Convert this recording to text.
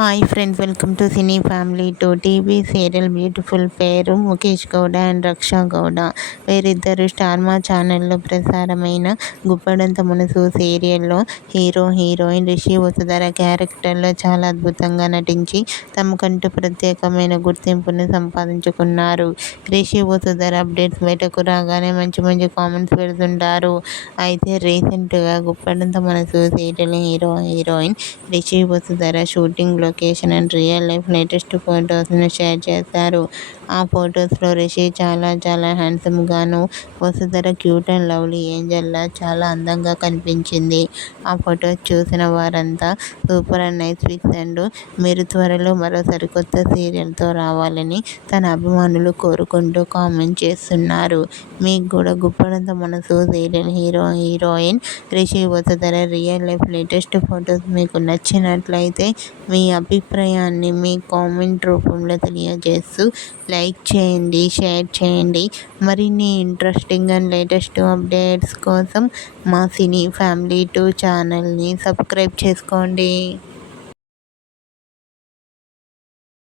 Hi friends, welcome to cine family two. TV serial beautiful పేరు Mukesh Gowda and రక్షా గౌడ. వీరిద్దరు star మా ఛానల్లో ప్రసారమైన గుప్పడంత మనసు సీరియల్లో హీరో హీరోయిన్ రిషి వసుధర క్యారెక్టర్లో చాలా అద్భుతంగా నటించి తమకంటూ ప్రత్యేకమైన గుర్తింపును సంపాదించుకున్నారు. రిషి వసుధర అప్డేట్స్ బయటకు రాగానే మంచి మంచి కామెంట్స్ పెడుతుంటారు. అయితే రీసెంట్గా Guppedantha Manasu serial hero heroine Rishi Vasudhara shooting location and real life latest ఫొటోస్ను షేర్ చేశారు. ఆ ఫొటోస్లో రిషి చాలా హ్యాండ్సమ్ గాను, Vasudhara cute and lovely angel లా చాలా అందంగా కనిపించింది. ఆ ఫొటోస్ చూసిన వారంతా super and nice pics and మీరు త్వరలో మరో సరికొత్త సీరియల్తో రావాలని తన అభిమానులు కోరుకుంటూ కామెంట్ చేస్తున్నారు. మీకు కూడా Guppedantha Manasu serial hero heroine Rishi Vasudhara real life latest photos మీకు నచ్చినట్లయితే మీ అభిప్రాయాన్ని మీ కామెంట్ రూపంలో తెలియజేస్తూ లైక్ చేయండి, షేర్ చేయండి. మరిన్ని ఇంట్రెస్టింగ్ అండ్ లేటెస్ట్ అప్డేట్స్ కోసం మా సినీ ఫ్యామిలీ 2 ఛానల్ని సబ్స్క్రైబ్ చేసుకోండి.